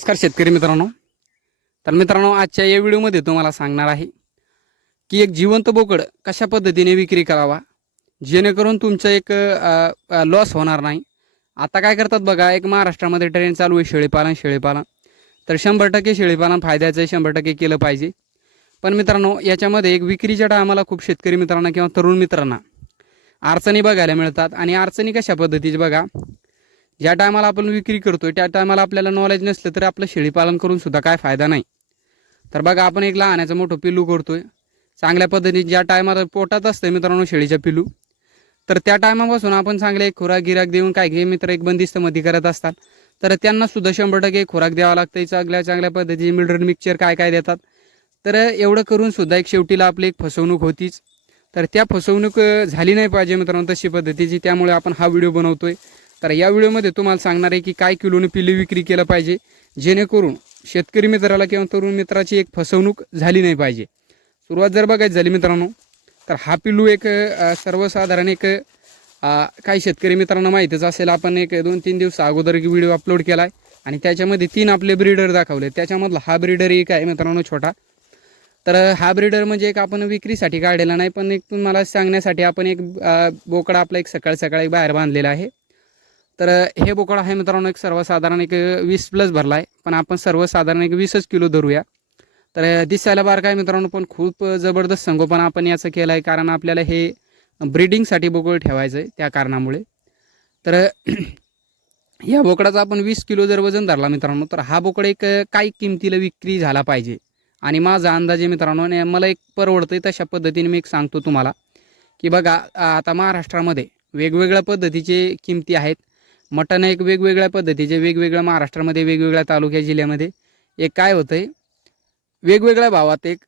नमस्कार शेतकरी मित्रांनो. तर मित्रांनो, आजच्या या व्हिडिओमध्ये तुम्हाला सांगणार आहे की एक जिवंत बोकड कशा पद्धतीने विक्री करावा जेणेकरून तुमचं एक लॉस होणार नाही. आता काय करतात बघा, एक महाराष्ट्रामध्ये ट्रेंड चालू आहे शेळीपालन. तर 100% शेळीपालन फायद्याचं आहे, 100% केलं पाहिजे. पण मित्रांनो, याच्यामध्ये एक विक्रीच्या टायमाला खूप शेतकरी मित्रांना किंवा तरुण मित्रांना अडचणी बघायला मिळतात. आणि अडचणी कशा पद्धतीचे बघा, ज्या टायमाला आपण विक्री करतोय त्या टायमाला आपल्याला नॉलेज नसलं तर आपलं शेळीपालन करून सुद्धा काय फायदा नाही. तर बघा, आपण एक लहानाचं मोठं पिल्लू करतोय चांगल्या पद्धतीने, ज्या टायमाला पोटात असतं मित्रांनो शेळीच्या पिल्लू, तर त्या टायमापासून आपण चांगले एक खुराक गिराक देऊन काय घे मित्र एक बंदिस्त मध्ये करत असतात. तर त्यांना सुद्धा 100% खुराक द्यावा लागतं. चांगल्या पद्धतीचे मिनरल मिक्सचर काय काय देतात. तर एवढं करून सुद्धा एक शेवटीला आपली एक फसवणूक होतीच. तर त्या फसवणूक झाली नाही पाहिजे मित्रांनो तशी पद्धतीची, त्यामुळे आपण हा व्हिडिओ बनवतोय. तर या व्हिडिओमध्ये तुम्हाला सांगणार आहे की काय किलोने पिल्ली विक्री केलं पाहिजे जेणेकरून शेतकरी मित्राला किंवा तरुण मित्राची एक फसवणूक झाली नाही पाहिजे. सुरुवात जर बघायची झाली मित्रांनो, तर हा पिल्लू एक सर्वसाधारण एक काही शेतकरी मित्रांना माहीतच असेल. आपण एक 2-3 दिवस अगोदर एक व्हिडिओ अपलोड केला आहे आणि त्याच्यामध्ये 3 आपले ब्रीडर दाखवले. त्याच्यामधला हा ब्रीडर एक आहे मित्रांनो छोटा. तर हा ब्रीडर म्हणजे एक आपण विक्रीसाठी काढलेला नाही, पण एक तुम्हाला सांगण्यासाठी आपण एक बोकडा आपला एक सकाळी बाहेर बांधलेला आहे. तर हे बोकड आहे मित्रांनो एक सर्वसाधारण एक 20+ भरला आहे, पण आपण सर्वसाधारण एक 20च किलो धरूया. तर दिसायला बार काय मित्रांनो, पण खूप जबरदस्त संगोपन आपण याचं केलं आहे, कारण आपल्याला हे ब्रीडिंगसाठी बोकड ठेवायचं आहे त्या कारणामुळे. तर या बोकडाचा आपण 20 किलो जर वजन धरला मित्रांनो, तर हा बोकड एक काही किमतीला विक्री झाला पाहिजे. आणि माझा अंदाजे मित्रांनो, आणि मला एक परवडतं तशा पद्धतीने मी एक सांगतो तुम्हाला की बघा, आता महाराष्ट्रामध्ये वेगवेगळ्या पद्धतीचे किमती आहेत. मटण एक वेगवेगळ्या पद्धतीचे वेगवेगळ्या महाराष्ट्रामध्ये वेगवेगळ्या तालुक्या जिल्ह्यामध्ये एक काय होतं आहे, वेगवेगळ्या भावात एक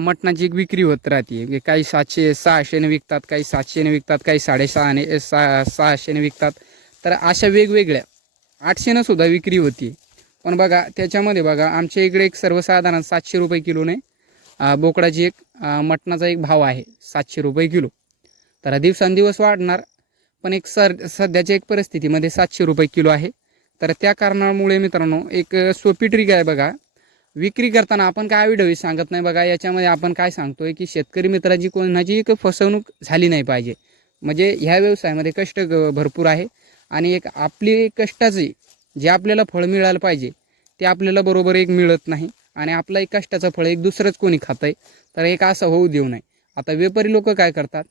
मटणाची एक विक्री होत राहते. काही 700-600ने विकतात, काही 700ने विकतात, काही 650-600ने विकतात. तर अशा वेगवेगळ्या 800ने सुद्धा विक्री होती. पण बघा त्याच्यामध्ये बघा, आमच्या इकडे एक सर्वसाधारण 700 रुपये किलोने बोकडाची एक मटणाचा एक भाव आहे, 700 रुपये किलो. तर दिवसांदिवस वाढणार, पण एक सध्याच्या एक परिस्थितीमध्ये 700 रुपये किलो आहे. तर त्या कारणामुळे मित्रांनो एक सोपी ट्रिक आहे बघा. विक्री करताना आपण काय व्हिडिओ सांगत नाही बघा, याच्यामध्ये आपण काय सांगतोय की शेतकरी मित्राची कोणाची एक फसवणूक झाली नाही पाहिजे. म्हणजे ह्या व्यवसायामध्ये कष्ट भरपूर आहे आणि एक आपली कष्टाचे जे आपल्याला फळ मिळालं पाहिजे ते आपल्याला बरोबर एक मिळत नाही. आणि आपलं एक कष्टाचं फळ एक दुसरंच कोणी खात आहे, तर एक असं होऊ देऊ नये. आता व्यापारी लोक काय करतात,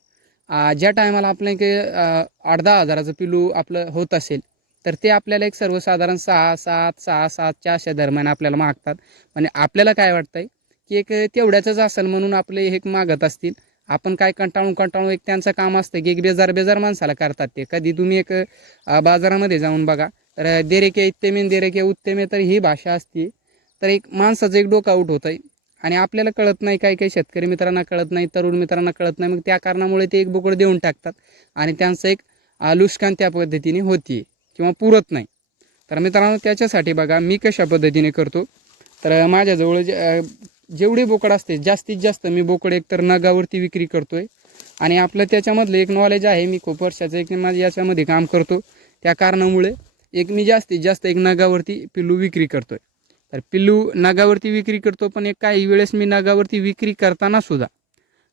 ज्या टायमाला आपलं एक 8-10 हजाराचं पिलू आपलं होत असेल तर ते आपल्याला एक सर्वसाधारण 6-7 अशा दरम्यान आपल्याला मागतात. म्हणजे आपल्याला काय वाटतंय की एक तेवढ्याचंच असेल म्हणून आपले एक मागत असतील. आपण काय कंटाळून एक त्यांचं काम असतं की एक बेजार माणसाला करतात ते. कधी तुम्ही एक बाजारामध्ये जाऊन बघा, तर देरेके इत्तेमेन देरेके उत्तेमे, तर ही भाषा असते. तर एक माणसाचं एक डोकं आऊट होतं आहे आणि आपल्याला कळत नाही, काही शेतकरी मित्रांना कळत नाही, तरुण मित्रांना कळत नाही. मग त्या कारणामुळे ते एक बोकड देऊन टाकतात आणि त्यांचं एक नुकसान त्या पद्धतीने होती किंवा पुरत नाही. तर मित्रांनो त्याच्यासाठी बघा मी कशा पद्धतीने करतो, तर माझ्याजवळ जेवढे बोकड असते जास्तीत जास्त मी बोकड एकतर नगावरती विक्री करतोय. आणि आपलं त्याच्यामधलं एक नॉलेज आहे, मी खूप वर्षाचं एक माझ्या याच्यामध्ये काम करतो, त्या कारणामुळे एक मी जास्तीत जास्त एक नगावरती पिल्लू विक्री करतोय. तर पिल्लू नगावरती विक्री करतो, पण एक काही वेळेस मी नगावरती विक्री करताना सुद्धा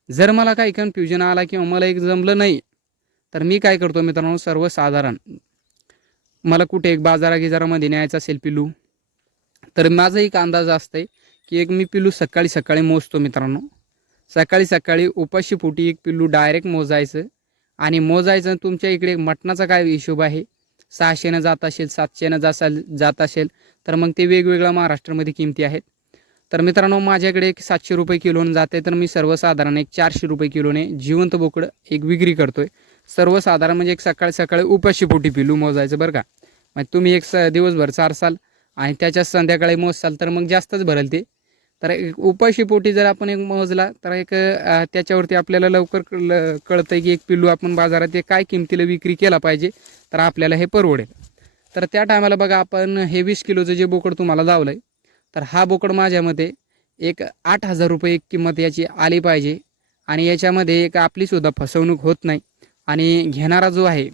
जर मला काही कन्फ्युजन आला किंवा मला एक जमलं नाही, तर मी काय करतो मित्रांनो, सर्वसाधारण मला कुठे एक गिजारामध्ये न्यायचं असेल पिल्लू, तर माझा एक अंदाज असतंय की एक मी पिल्लू सकाळी मोजतो मित्रांनो. सकाळी उपाशी पोटी एक पिल्लू डायरेक्ट मोजायचं आणि मोजायचं. तुमच्या इकडे एक मटणाचा काय हिशोब आहे, 600ने जात असेल, 700ने जात असेल, तर मग ते वेगवेगळ्या महाराष्ट्रामध्ये किमती आहेत. तर मित्रांनो माझ्याकडे एक 700 रुपये किलोने जाते, तर मी सर्वसाधारण एक 400 रुपये किलोने जिवंत बोकड एक विक्री करतोय. सर्वसाधारण म्हणजे एक सकाळी उपाशी पोटी पिल्लू मोजायचं बरं का. मग तुम्ही एक दिवसभर चारसाल आणि त्याच्या संध्याकाळी मोजसाल तर मग जास्तच भरेल ते. तर एक उपाशी पोटी जर आपण एक मोजला तर एक त्याच्यावरती आपल्याला लवकर कळतंय की एक पिल्लू आपण बाजारात एक काय किमतीला विक्री केला पाहिजे तर आपल्याला हे परवडेल. तर त्या टायमाला बघा, आपण हे 20 किलोचं जे बोकड तुम्हाला लावलं आहे, तर हा बोकड माझ्यामध्ये एक 8,000 रुपये एक किंमत याची आली पाहिजे. आणि याच्यामध्ये एक आपलीसुद्धा फसवणूक होत नाही आणि घेणारा जो आहे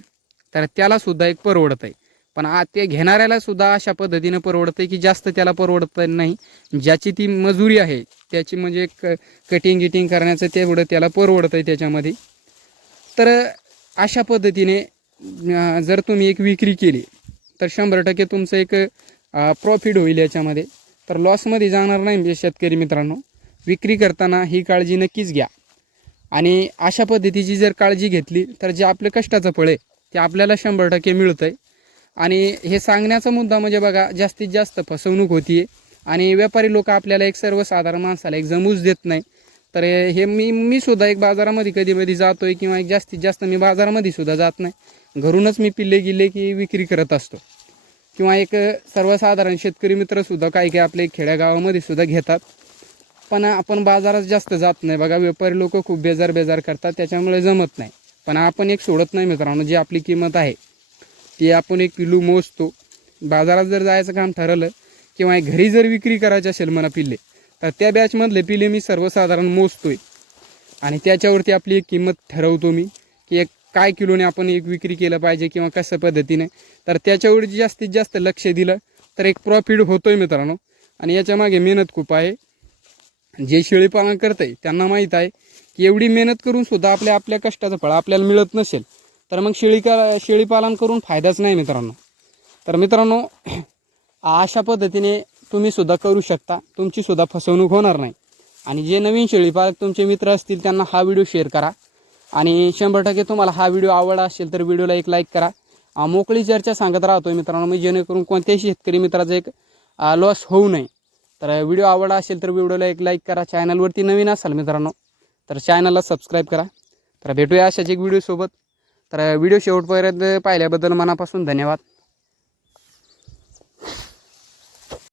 तर त्यालासुद्धा एक परवडत आहे. पण ते घेणाऱ्याला सुद्धा अशा पद्धतीनं परवडतं की जास्त त्याला परवडत नाही. ज्याची ती मजुरी आहे त्याची म्हणजे कटिंग गिटिंग करण्याचं तेवढं त्याला परवडतं आहे त्याच्यामध्ये. तर अशा पद्धतीने जर तुम्ही एक विक्री केली तर 100% तुमचं एक प्रॉफिट होईल याच्यामध्ये. तर लॉसमध्ये जाणार नाही शेतकरी मित्रांनो. विक्री करताना ही काळजी नक्कीच घ्या. आणि अशा पद्धतीची जर काळजी घेतली तर जे आपलं कष्टाचं फळ आहे ते आपल्याला 100% मिळतं आहे. आणि हे सांगण्याचा मुद्दा म्हणजे बघा, जास्तीत जास्त फसवणूक होती आणि व्यापारी लोक आपल्याला एक सर्वसाधारण माणसाला एक जमूच देत नाही. तर हे मी सुद्धा एक बाजारामध्ये कधी जातो आहे किंवा एक जास्तीत जास्त मी बाजारामध्ये सुद्धा जात नाही. घरूनच मी पिल्ले गिल्ले की विक्री करत असतो. किंवा एक सर्वसाधारण शेतकरी मित्रसुद्धा काही काही आपले खेड्यागावामध्ये सुद्धा घेतात. पण आपण बाजारात जास्त जात नाही बघा. व्यापारी लोक खूप बेजार करतात, त्याच्यामुळे जमत नाही. पण आपण एक सोडत नाही मित्रांनो. जी आपली किंमत आहे ती आपण एक पिलू मोजतो. बाजारात जर जायचं काम ठरवलं किंवा घरी जर विक्री करायची असेल मला पिल्ले, तर त्या बॅचमधले पिल्ले मी सर्वसाधारण मोजतोय आणि त्याच्यावरती आपली एक किंमत ठरवतो मी की एक काय किलोने आपण एक विक्री केलं पाहिजे किंवा कसं पद्धतीने. तर त्याच्यावर जास्तीत जास्त लक्ष दिलं तर एक प्रॉफिट होतोय मित्रांनो. आणि याच्या मागे मेहनत खूप आहे. जे शेळीपालन करत आहे त्यांना माहीत आहे की एवढी मेहनत करून सुद्धा आपल्या कष्टाचं फळ आपल्याला मिळत नसेल तर मग शेळीपालन करून फायदाच नाही मित्रांनो. तर मित्रांनो, अशा पद्धतीने तुम्ही सुद्धा करू शकता. तुमची सुद्धा फसवणूक होणार नाही. आणि जे नवीन शेळीपालक तुमचे मित्र असतील त्यांना हा व्हिडिओ शेअर करा. आणि 100% तुम्हाला हा व्हिडिओ आवडला असेल तर व्हिडिओला एक लाईक करा. मोकळी चर्चा सांगत राहतोय मित्रांनो मी, जेणेकरून कोणत्याही शेतकरी मित्राचा एक लॉस होऊ नये. तर व्हिडिओ आवडला असेल तर व्हिडिओला एक लाईक करा. चॅनलवरती नवीन असाल मित्रांनो तर चॅनलला सबस्क्राईब करा. तर भेटूया अशाच एक व्हिडिओसोबत. तर व्हिडिओ शेवटपर्यंत पाहिल्याबद्दल मनापासून धन्यवाद.